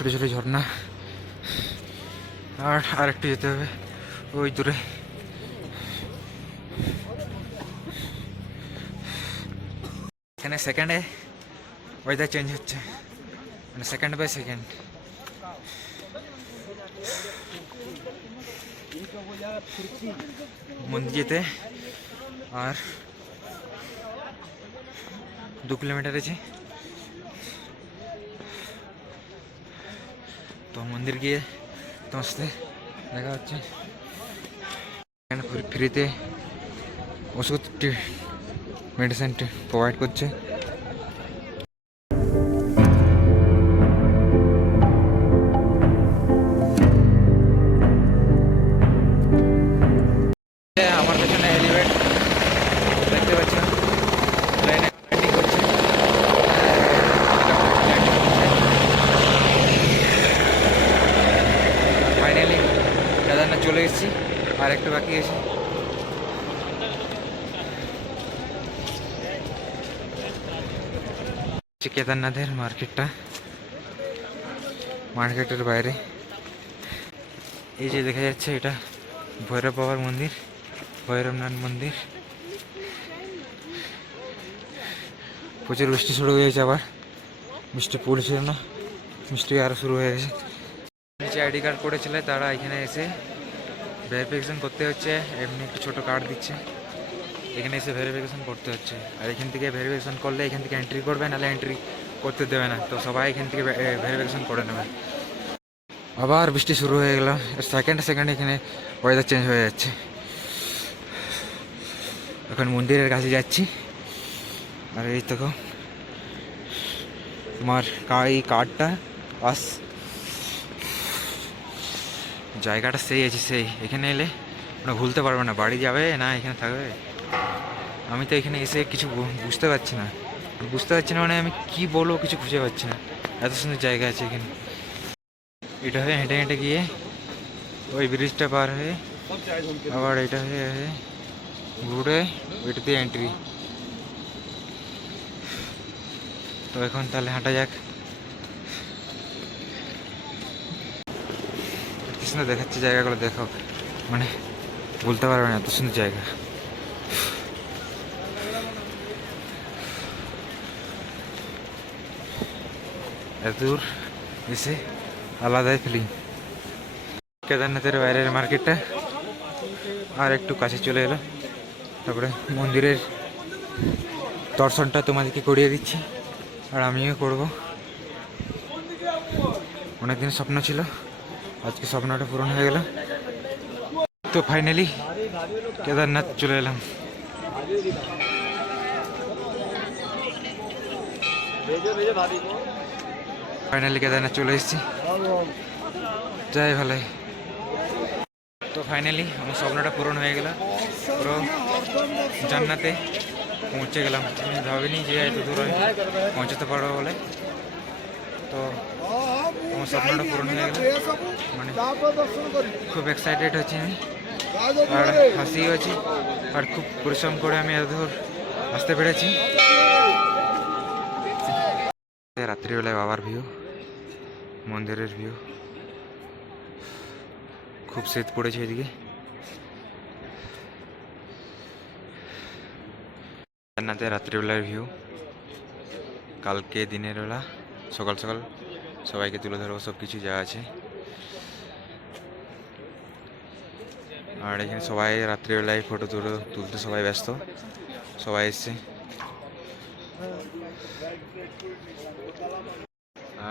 ছোটো ছোটো ঝর্ণা। আর একটু যেতে হবে ওই দূরে। এখানে সেকেন্ডে ওয়েদার চেঞ্জ হচ্ছে, মানে সেকেন্ড বাই সেকেন্ড। মন্দির যেতে আর 2 কিলোমিটার আছে, তো মন্দির গিয়ে তোমার সাথে দেখা হচ্ছে। এখানে ফ্রিতে ওষুধ মেডিসিন প্রোভাইড করছে। আমার পেছনে এলিভেট দেখতে পাচ্ছ, প্লেনে ল্যান্ডিং করছে। ফাইনালি কেদারনাথ চলে এসেছি, আর একটু বাকি আছে। কেদারনাথের মার্কেটের বাইরে এই যে দেখা যাচ্ছে, এটা ভৈরব বাবার মন্দির, ভৈরবনাথ মন্দির। প্রচুর বৃষ্টি শুরু হয়ে গেছে, আবার বৃষ্টি পড়ছিল না, বৃষ্টি আরও শুরু হয়ে গেছে। নিচে আইডি কার্ড করেছিলে তারা এখানে এসে ভেরিফিকেশন করতে হচ্ছে, এমনি একটু ছোটো কার্ড দিচ্ছে, এখানে এসে ভেরিফিকেশন করতে হচ্ছে। আর এখান থেকে ভেরিফিকেশন করলে এখান থেকে এন্ট্রি করবে, নাহলে এন্ট্রি করতে দেবে না, তো সবাই এখান থেকে ভেরিফিকেশন করে নেবে। আবার বৃষ্টি শুরু হয়ে গেল, সেকেন্ডে এখানে ওয়েদার চেঞ্জ হয়ে যাচ্ছে। এখন মন্দিরের কাছে যাচ্ছি, আর এই দেখো তোমার এই কার্ডটা বাস, জায়গাটা সেই আছে সেই, এখানে এলে ওরা ভুলতে পারবে না, বাড়ি যাবে না এখানে থাকবে। আমি তো এখানে এসে কিছু বুঝতে পারছি না মানে আমি কি বলবো, কিছু খুঁজে পাচ্ছি না, এত সুন্দর জায়গা আছে এখানে। এটা হয়ে হেঁটে হেঁটে গিয়ে ওই ব্রিজটা পার হয়ে আবার এটা হয়ে ঘুরে ওইটাতে এন্ট্রি। তো এখন তাহলে হাঁটা যাক। কি সুন্দর দেখাচ্ছে জায়গাগুলো, দেখো, মানে বলতে পারবে না এত সুন্দর জায়গা। এত দূর এসে আলাদাই ফিলিং। কেদারনাথের বাইরের মার্কেটটা আর একটু কাছে চলে এলো, তারপরে মন্দিরের দর্শনটা তোমাদেরকে করিয়ে দিচ্ছি, আর আমিও করব। অনেকদিন স্বপ্ন ছিল, আজকে স্বপ্নটা পূরণ হয়ে গেল। তো ফাইনালি কেদারনাথ চলে এলাম। ফাইনালি কেদারনাথ চলে এসেছি, যাই ভালো। তো ফাইনালি আমার স্বপ্নটা পূরণ হয়ে গেল, পুরো জান্নাতে পৌঁছে গেলাম। আমি ভাবিনি যে এত দূর আমি পৌঁছাতে পারবো বলে, তো আমার স্বপ্নটা পূরণ হয়ে গেল। মানে খুব এক্সাইটেড হচ্ছি আমি, আর হাসিও আছি, আর খুব পরিশ্রম করে আমি এত দূর আসতে পেরেছি। রাত্রিবেলায় বাবার ভিউ, মন্দিরের ভিউ, খুব শীত পড়েছে এদিকে। জান্নাতে রাত্রিবেলার ভিউ, কালকে দিনের বেলা সকাল সকাল সবাইকে তুলে ধরবো সব কিছু যা আছে। আর এখানে সবাই রাত্রিবেলায় ফটো তুলতে সবাই ব্যস্ত, সবাই এসছে।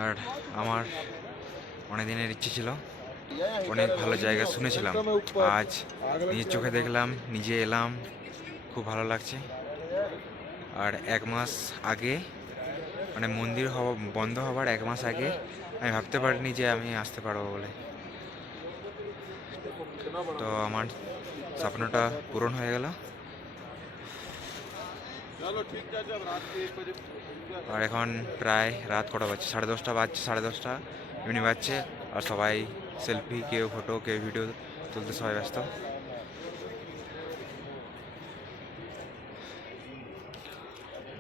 আর আমার অনেক দিনের ইচ্ছে ছিল, অনেক ভালো জায়গা শুনেছিলাম, আজ নিজের চোখে দেখলাম, নিজে এলাম, খুব ভালো লাগছে। আর 1 মাস আগে, মানে মন্দির বন্ধ হওয়ার 1 মাস আগে আমি ভাবতে পারিনি যে আমি আসতে পারবো বলে। তো আমার স্বপ্নটা পূরণ হয়ে গেল। আর এখন প্রায় রাত কটা বাজছে, 10:30 বাজছে, 10:30 এমনি বাজছে। আর সবাই সেলফি, কেউ ফটো, কেউ ভিডিও তুলতে সবাই ব্যস্ত।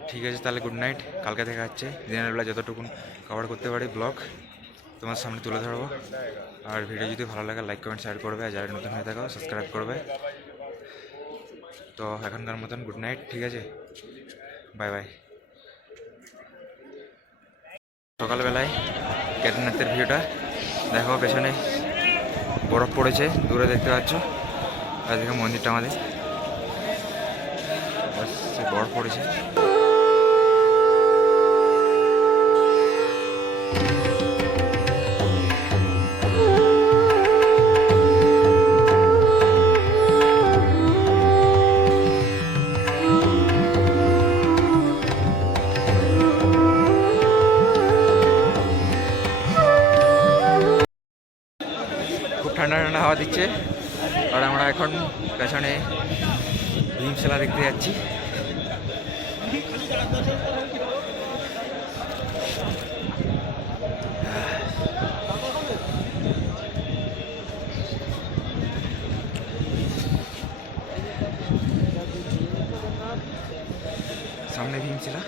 ঠিক আছে তাহলে, গুড নাইট, কালকে দেখা হচ্ছে দিনের বেলা যতটুকুন কভার করতে পারি ব্লগ। তোমার সামনে তুলে ধরবো। আর ভিডিও যদি ভালো লাগে লাইক কমেন্ট শেয়ার করবে, আর যারা নতুন হয়ে থাকো সাবস্ক্রাইব করবে। তো এখনকার মতন গুড নাইট, ঠিক আছে, বাই বাই। সকালবেলায় কেদারনাথের ভিউটা দেখো, পেছনে বরফ পড়েছে, দূরে দেখতে পাচ্ছ, আর দেখো মন্দিরটা আমাদের, বরফ পড়েছে। খুব ঠান্ডা ঠান্ডা হাওয়া দিচ্ছে, আর আমরা এখন পেছনে ভীমশিলা দেখতে যাচ্ছি। সামনে ভীমশিলা,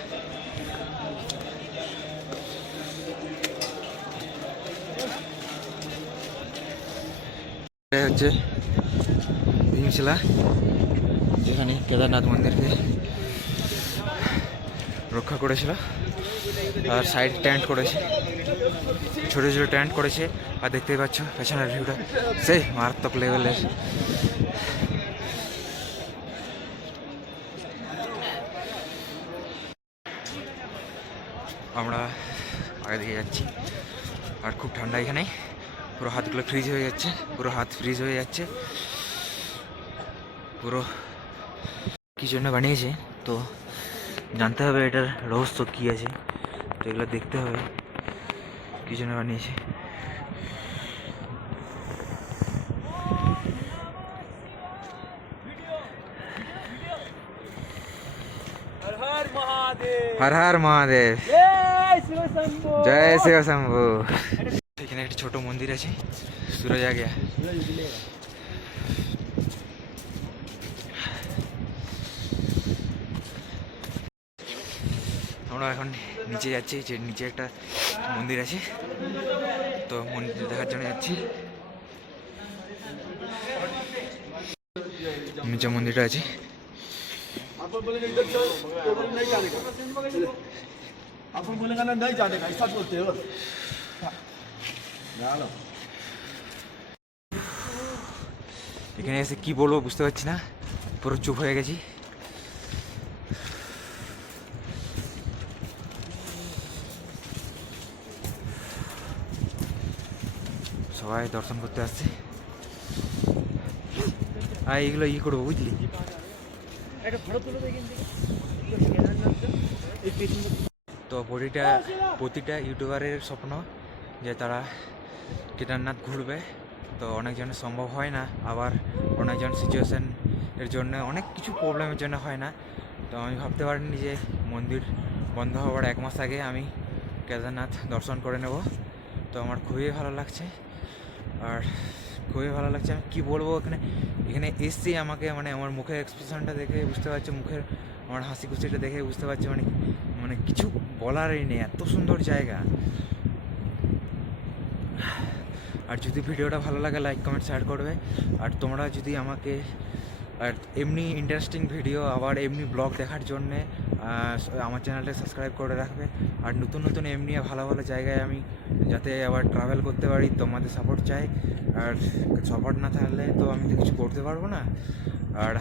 হচ্ছে ভীমশিলা, যেখানে কেদারনাথ মন্দিরকে রক্ষা করেছিল। আর সাইড ট্যান্ট করেছে, ছোটো ছোটো ট্যান্ট করেছে। আর দেখতেই পাচ্ছ পেছনের ভিউটা সেই মারাত্মক লেভেলের। আমরা আগে দিকে যাচ্ছি, আর খুব ঠান্ডা এখানে, পুরো হাতগুলো ফ্রিজ হয়ে যাচ্ছে, পুরো হাত ফ্রিজ হয়ে যাচ্ছে পুরো। কী জন্য বানিয়েছে তো জানতে হবে, এটার রহস্য কী আছে, তো এগুলো দেখতে হবে কী জন্য বানিয়েছে। হর হর মহাদেব, জয় শিব শম্ভু। এখানে একটা ছোট মন্দির আছে, সুরজ আ গিয়া। আমরা এখন নিচে যাচ্ছি, যে নিচে একটা মন্দির আছে, তো মন্দির দেখার জন্য যাচ্ছি। নিচে মন্দিরটা আছে। अपन बोलेगा ना नहीं जाने का, ऐसा बोलते हो। এখানে এসে কি বলবো বুঝতে পারছি না, পুরো চুপ হয়ে গেছি। সবাই দর্শন করতে আসছে, আর এইগুলো করবো বুঝলি। তো প্রতিটা ইউটিউবারের স্বপ্ন যে তারা কেদারনাথ ঘুরবে। তো অনেকজনের সম্ভব হয় না, আবার অনেকজন সিচুয়েশান এর জন্য, অনেক কিছু প্রবলেমের জন্য হয় না। তো আমি ভাবতে পারিনি যে মন্দির বন্ধ হওয়ার 1 মাস আগে আমি কেদারনাথ দর্শন করে নেব। তো আমার খুবই ভালো লাগছে, আর খুবই ভালো লাগছে। আমি কী বলবো, এখানে এসছি, আমাকে মানে আমার মুখের এক্সপ্রেশনটা দেখে বুঝতে পারছি, মুখের আমার হাসি খুশিটা দেখে বুঝতে পারছি, মানে কিছু বলারই নেই, এত সুন্দর জায়গা। আর যদি ভিডিওটা ভালো লাগে লাইক কমেন্ট শেয়ার করবে। আর তোমরা যদি আমাকে আর এমনি ইন্টারেস্টিং ভিডিও, আবার এমনি ব্লগ দেখার জন্যে আমার চ্যানেলটা সাবস্ক্রাইব করে রাখবে। আর নতুন নতুন এমনি ভালো ভালো জায়গায় আমি যাতে আবার ট্রাভেল করতে পারি, তোমাদের সাপোর্ট চাই। আর সাপোর্ট না থাকলে তো আমি তো কিছু করতে পারবো না। আর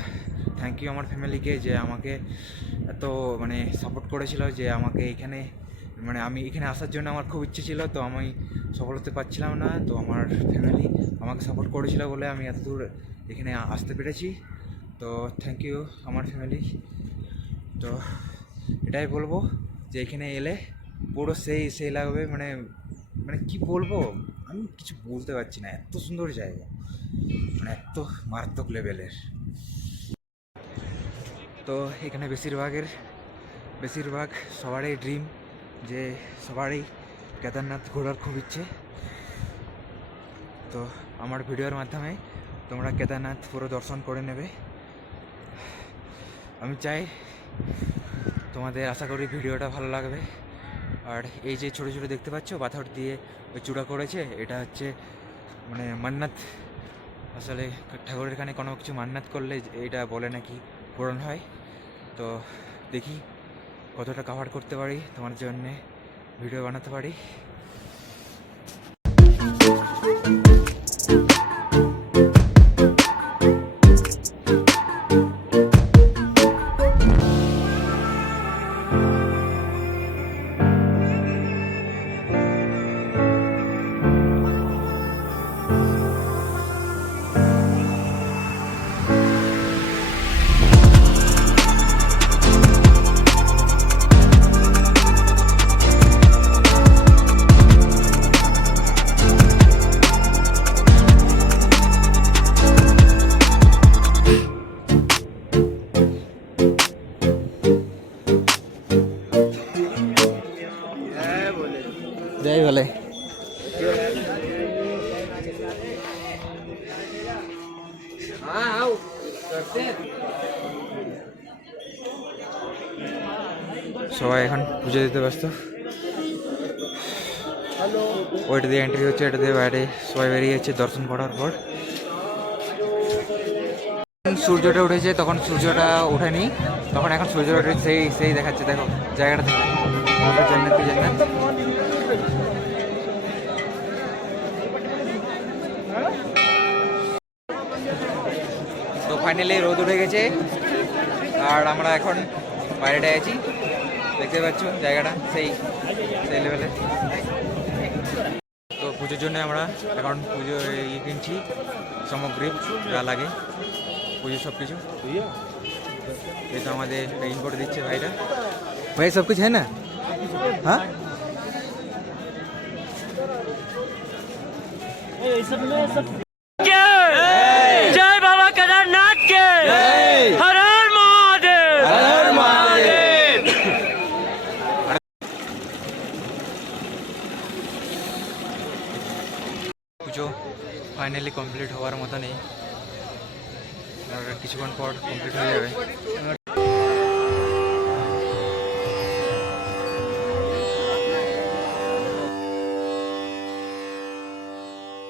থ্যাংক ইউ আমার ফ্যামিলিকে, যে আমাকে এত মানে সাপোর্ট করেছিল, যে আমাকে এখানে মানে আমি এখানে আসার জন্য আমার খুব ইচ্ছে ছিল, তো আমি সফল হতে পারছিলাম না। তো আমার ফ্যামিলি আমাকে সাপোর্ট করেছিল বলে আমি এত দূর এখানে আসতে পেরেছি। তো থ্যাংক ইউ আমার ফ্যামিলি। তো এটাই বলবো যে এখানে এলে পুরো সেই লাগবে, মানে কি বলবো, আমি কিছু বলতে পারছি না, এত সুন্দর জায়গা, মানে এত মারাত্মক লেভেলের। তো এখানে বেশিরভাগ সবারই ড্রিম, যে সবারই কেদারনাথ ঘোরার খুব ইচ্ছে। তো আমার ভিডিওর মাধ্যমে তোমরা কেদারনাথ পুরো দর্শন করে নেবে। আমি চাই তোমাদের, আশা করি ভিডিওটা ভালো লাগবে। আর এই যে ছোটো ছোটো দেখতে পাচ্ছ পাথর দিয়ে ওই চূড়া করেছে, এটা হচ্ছে মানে মান্নাত। আসলে ঠাকুরের এখানে কোনো কিছু মান্নাত করলে এটা বলে নাকি পূরণ হয়। তো দেখি কতটা কভার করতে পারি, তোমার জন্যে ভিডিও বানাতে পারি। যাই বলে সবাই এখন পুজো দিতে ব্যস্ত। ওইটা দিয়ে এন্ট্রি হচ্ছে, এটা দিয়ে বাইরে সবাই বেরিয়ে যাচ্ছে দর্শন করার পর। সূর্যটা উঠেছে, তখন সূর্যটা ওঠেনি, তখন এখন সূর্যটা উঠে সেই সেই দেখাচ্ছে। দেখো জায়গাটা থেকে জান্নাতি জান্নাত। তো ফাইনালি রোদ উঠে গেছে আর আমরা এখন বাইরেটায় আছি, দেখতে পাচ্ছ জায়গাটা সেই সেই লেভেলে। তো পুজোর জন্য আমরা এখন পুজো কিনছি, সামগ্রী যা লাগে পুজোর সব কিছু। এই তো আমাদের পেইন্ট করে দিচ্ছে ভাইরা। ভাই সব কিছু হ্যাঁ না? হ্যাঁ जय बाबा केदारनाथ के हर हर महादेव हर हर महादेव। পুজো ফাইনালি কমপ্লিট হওয়ার মতো নেই, আর কিছুক্ষণ পর কমপ্লিট হয়ে যাবে।